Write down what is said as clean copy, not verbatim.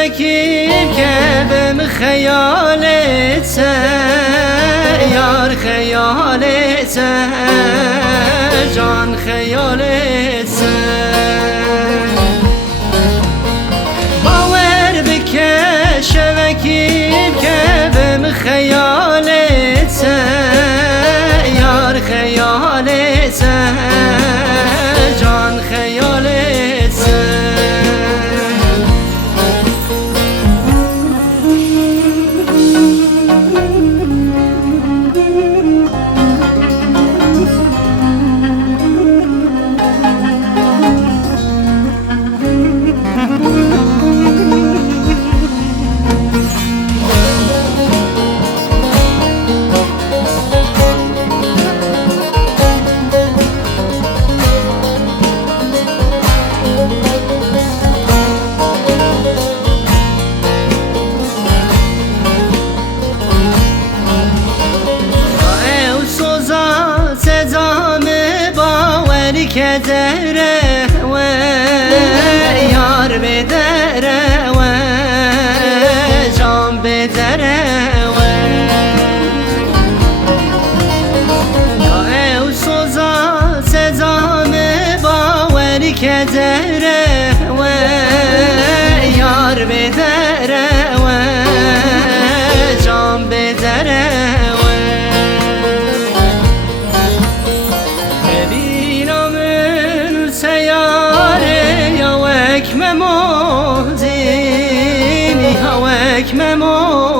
شبکیم که بم خیالت یار خیالت جان خیالت باور بکه شبکیم که بم خیالت یار خیالت جان خیالت که دره و یار بدره و جان بدره و او سوزا سزام باوری که دره و یار بدره و جان بدره حکم موزینی حکم موزینی